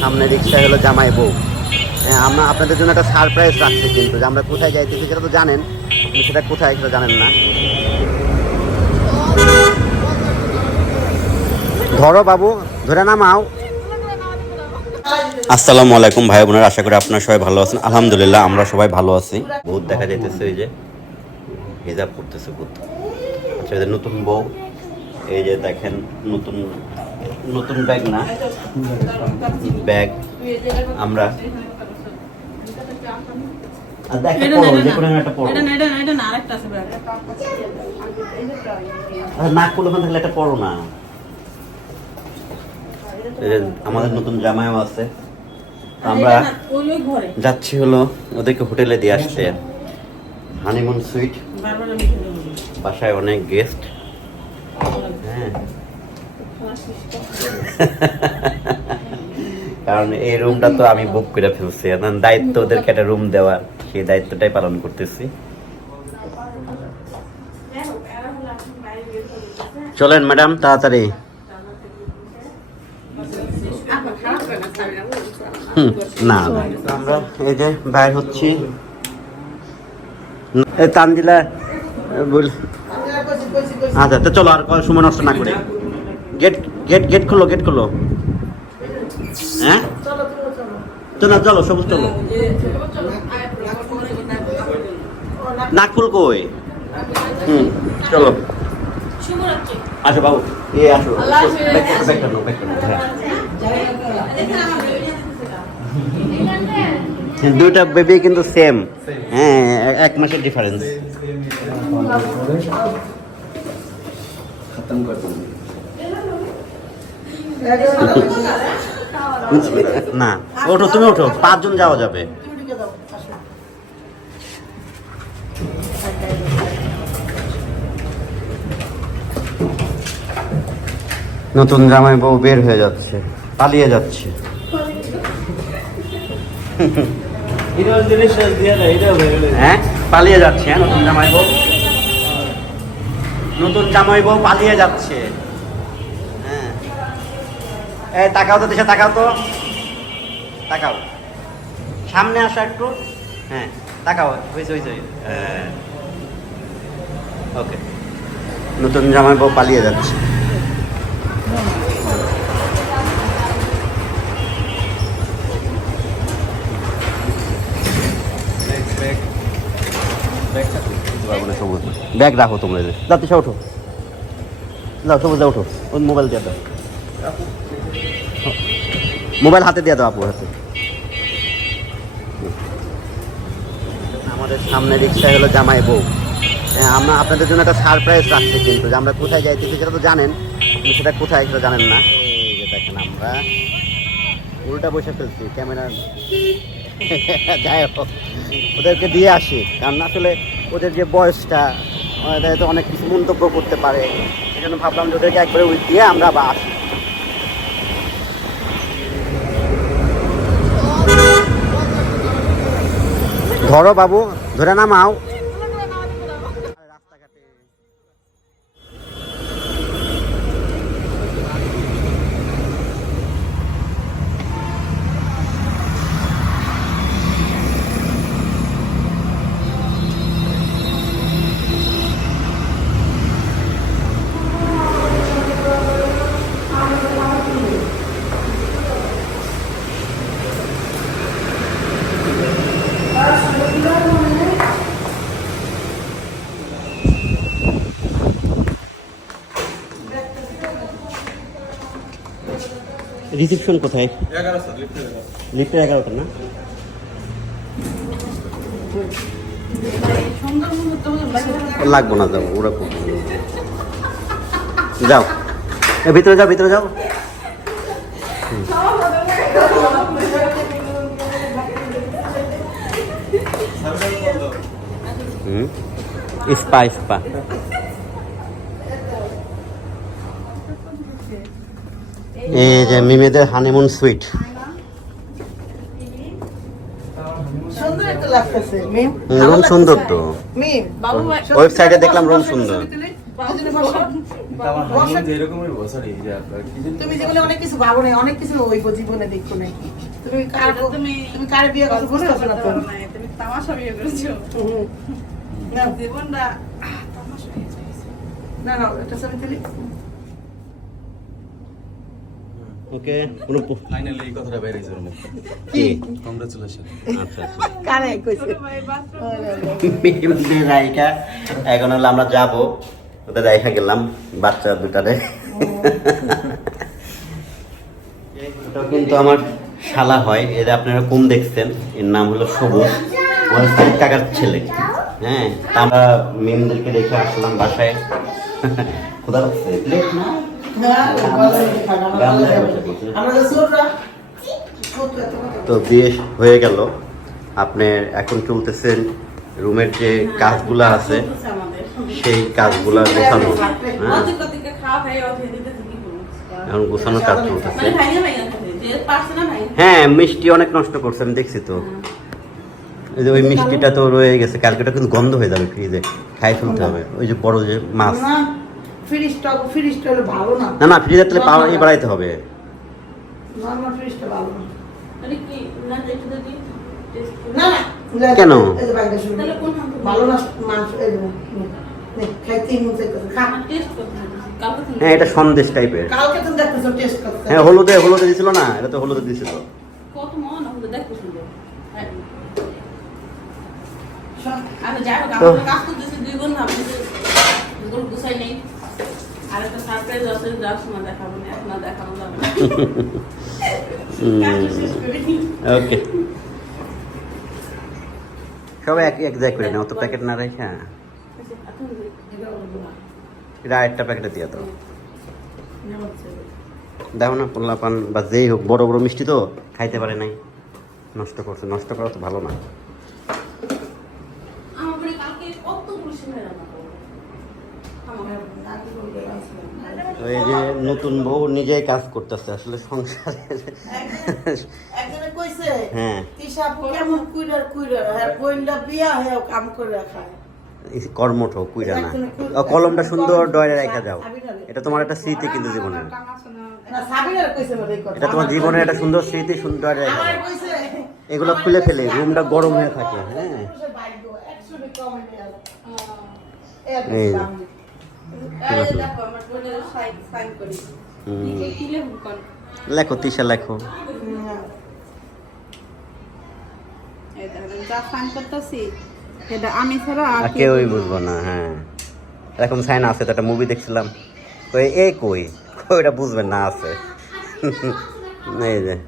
সামনে রিক্সা হলো জামাই বউ। হ্যাঁ আমরা আপনাদের জন্য একটা সারপ্রাইজ রাখছি কিন্তু যে আমরা কোথায় যাইতেছি সেটা তো জানেন। আপনি সেটা কোথায় সেটা জানেন না। ধরো বাবু, ধরে নামাও। আসসালামু আলাইকুম ভাই বোনেরা আশা করি আপনারা সবাই ভালো আছেন। আলহামদুলিল্লাহ আমরা সবাই ভালো আছি। ভূত দেখা যাইতেছে এই যে হিজাব করতেছে ভূত আচ্ছা এদের নতুন বউ এই যে দেখেন নতুন নতুন ব্যাগ না? ব্যাগ আমরা। নাক খুলে থাকলে একটা পড়ো না। আমাদের নতুন জামাইও আছে। আমরা যাচ্ছি হলো ওদেরকে হোটেলে দিয়ে আসতে। হানিমুন সুইট বাসায় অনেক গেস্ট হ্যাঁ। কারণ এই রুমটা তো আমি বুক করে ফেলছি। এখন দায়িত্ব ওদেরকে একটা রুম দেওয়ার সেই দায়িত্বটাই পালন করতেছি। চলেন ম্যাডাম তাড়াতাড়ি। হুম, না না। আমরা এই যে বাইর হচ্ছি। এই তানজিলা বল। আচ্ছা তো চলো আর সময় নষ্ট না করে। গেট গেট গেট খোলো গেট খোলো হ্যাঁ? চলো চলো সবুজ চলো। নাক কই? হুম চলো। আসো বাবু। এ আসো। করো, ব্যাক করো, হ্যাঁ। দুইটা বেবি কিন্তু সেম হ্যাঁ এক মাসের ডিফারেন্স না ওঠো তুমি ওঠো পাঁচজন যাওয়া যাবে। নতুন জামাই বউ বের হয়ে যাচ্ছে পালিয়ে যাচ্ছে। হ্যাঁ পালিয়ে যাচ্ছে হ্যাঁ নতুন জামাই বউ। নতুন জামাই বউ পালিয়ে যাচ্ছে। হ্যাঁ। এই তাকাও তো, দেশে তাকাও তো। তাকাও। সামনে আসো একটু। হ্যাঁ তাকাও হয়েছে হয়েছে হ্যাঁ। ওকে। নতুন জামাই বউ পালিয়ে যাচ্ছে। ব্যাগ রাখো তোমরা যাও তিসা ওঠো। যাও, সবুজ ওঠো। ওই মোবাইল দিয়ে দাও। মোবাইল হাতে দিয়ে দাও আপু হাতে। আমাদের সামনে রিক্সা হলো জামাই বউ। হ্যাঁ আমরা আপনাদের জন্য একটা সারপ্রাইজ রাখছি কিন্তু, যে আমরা কোথায় যাইতেছি সেটা তো জানেন সেটা কোথায় সেটা জানেন না। এই দেখেন আমরা। উল্টা বসে ফেলছি, ক্যামেরা। যাই হোক, ওদেরকে দিয়ে আসি। কারণ আসলে ওদের যে বয়সটা ওদের তো অনেক কিছু মন্তব্য করতে পারে। সেই জন্য ভাবলাম যে ওদেরকে একবারে উইথ দিয়ে আমরা আবার আসি। ধরো বাবু, ধরে নামাও। রিসিপশন কোথায়? লিফটের এগারোটা না। লাগবো না যাও ওরা করবে। যাও। এ, ভিতরে যাও ভিতরে যাও। Spa spa. এই যে মিমেদের হানিমুন সুইট রুম সুন্দর তো। ওয়েবসাইটে দেখলাম রুম সুন্দর। তুমি যেগুলো অনেক কিছু ভাবো না অনেক কিছু হইব জীবনে দেখো নাই। তুমি কার তুমি- তুমি কার বিয়ে করছ না তুমি তামাশা বিয়ে করেছ। না। জীবনটা। না না এটা ওকে? কোনো ফাইনালি এই কথাটা বের হয়েছে ওর কি? কংগ্রাচুলেশন আচ্ছা আচ্ছা। কারে কইছে? রাইকা এখন হলো আমরা যাব। ওদের গেলাম বাচ্চা দুটারে। এটা কিন্তু আমার শালা হয় এরা আপনারা কম দেখছেন? এর নাম হলো সবুজ। ওর সাইড কাকার ছেলে। হ্যাঁ তা আমরা মিমদেরকে দেখে আসলাম বাসায়। খোদা লাগছে না? তো দিয়ে হয়ে গেল। আপনার এখন চলতেছেন রুমের যে কাজগুলা আছে, সেই কাজগুলা গোছানো। হ্যাঁ? এখন গোছানোর কাজ চলতেছে। হ্যাঁ মিষ্টি অনেক নষ্ট করছে, আমি দেখছি তো। ওই যে ওই মিষ্টিটা তো রয়ে গেছে, কালকেটা কিন্তু গন্ধ হয়ে যাবে ফ্রিজে। খাই ফেলতে হবে। ওই যে বড় যে মাছ। ফ্রিজটা ফ্রিজটা হলো ভালো না। না না ফ্রিজের তাহলে পাওয়া এই বাড়াইতে হবে। নর্মাল ফ্রিজটা ভালো না। মানে কি না না না কেন? ভালো না মাংস নে, নে, হবে। তুমি- হ্যাঁ এটা সন্দেশ টাইপের কালকে তুমি দেখতেছো টেস্ট হ্যাঁ হলুদে হলুদে দিছিল না এটা তো হলুদে দিছিল। মন। হ্যাঁ। আচ্ছা, যাই হোক, তো- কাজ করতেছি, দুই বোন যে দুজন গুছাই নেই। আর একটা surprise আছে, যাওয়ার সময় দেখাবো না, এখন দেখানো যাবে না। কাজটা শেষ করে নিই। ওকে সবাই এক এক জায়গায় করে না অত প্যাকেট না রেখা আচ্ছা, এখন যে- এটা আরেকটা প্যাকেটে দিয়ে তো। দেখো না পোল্লা পান বা যেই হোক বড় বড় মিষ্টি তো খাইতে পারে নাই নষ্ট করছে নষ্ট করা তো ভালো না আমার বাড়ি কালকে কতগুলো সিঙ্গারা রান্না করব। আমার আগে বলবে, আসলে। তো এই যে নতুন বউ নিজেই কাজ করতেছে আসলে সংসারে। একজনে- কইছে হ্যাঁ। তিশা কেমন কুইরার কুইরার হ্যাঁ বইলা বিয়া হ্যাঁ কাম করে খায় কর্মঠ কুইরা না। কলমটা সুন্দর ডয়রে রেখে দাও। এটা তোমার একটা স্মৃতি কিন্তু জীবনের। এটা তোমার জীবনের একটা সুন্দর স্মৃতি সুন্দর এগুলো খুলে ফেলে রুমটা গরম হয়ে থাকে হ্যাঁ। এই লেখো কোন? লেখো দেখো, আমি ছাড়া কেউই বুঝব না হ্যাঁ। এরকম সাইন আছে তো একটা মুভি দেখছিলাম। কই এ কই? ওটা বুঝবেন না আছে। এই যে।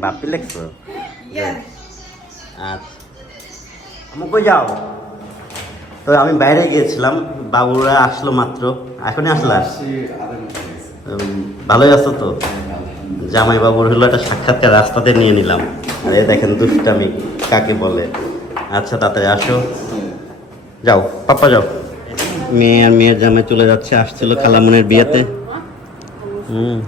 বাপি লেখছো. আচ্ছা আমি কই যাও? তো আমি বাইরে গিয়েছিলাম বাবুরা আসলো মাত্র এখনই উম, ভালোই আছো তো? জামাই বাবুর হলো একটা সাক্ষাৎকার রাস্তাতে নিয়ে নিলাম। আর এই দেখেন দুষ্টামি কাকে বলে? আচ্ছা তাড়াতাড়ি আসো। যাও পাপ্পা যাও। মেয়ে আর মেয়ের জামাই চলে যাচ্ছে আসছিল খালামনের বিয়েতে। হুম।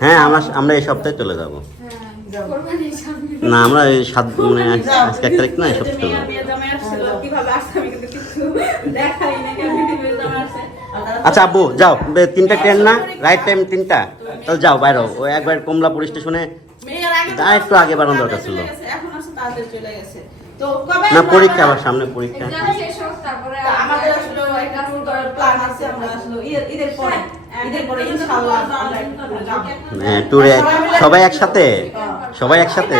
হ্যাঁ আমরা আমরা এই সপ্তাহে চলে যাব। না আমরা এই সাত মানে আজকে এক তারিখ না জামাই আসছে। আচ্ছা আব্বু যাও। বে- তিনটা ট্রেন না? রাইট টাইম তিনটা? তাহলে যাও বাইরে ও একবার কমলাপুর স্টেশনে একটু আগে বানানো দরকার ছিল। চলে গেছে, এখন আসছে তাড়াতাড়ি চলে গেছে। তো কবে না পরীক্ষা আবার সামনে পরীক্ষা আমাদের আসলে একটা tour আছে, আমরা আসলে ঈদের- ঈদের পরে, ঈদের পরে ইনশাআল্লাহ আমরা হ্যাঁ ট্যুরে সবাই একসাথে? সবাই একসাথে।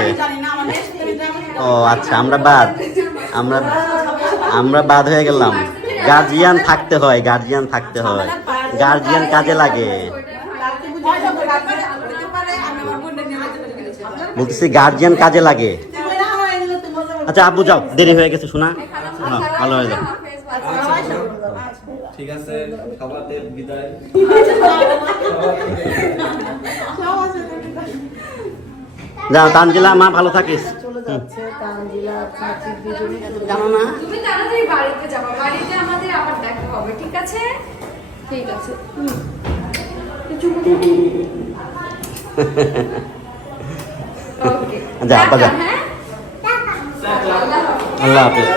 ও আচ্ছা আমরা বাদ। আমরা আমরা বাদ হয়ে গেলাম। গার্জিয়ান থাকতে হয় গার্জিয়ান থাকতে হয়। গার্জিয়ান কাজে লাগে। বলতেছি গার্জিয়ান কাজে লাগে। আচ্ছা আব্বু যাও। দেরি হয়ে গেছে শোনা। হ্যাঁ, ভালো হয়ে যাও ঠিক আছে বিদায়। যাও তানজিলা মা ভালো থাকিস। চলে যাচ্ছে তানজিলা চাচি দুজনেই চলে জানো না? তুমি তাড়াতাড়ি বাড়িতে যাব। বাড়িতে আমাদের আবার দেখা হবে ঠিক আছে? ঠিক আছে। যা, আব্বা যা। হ্যাঁ? আল্লাহ হাফেজ।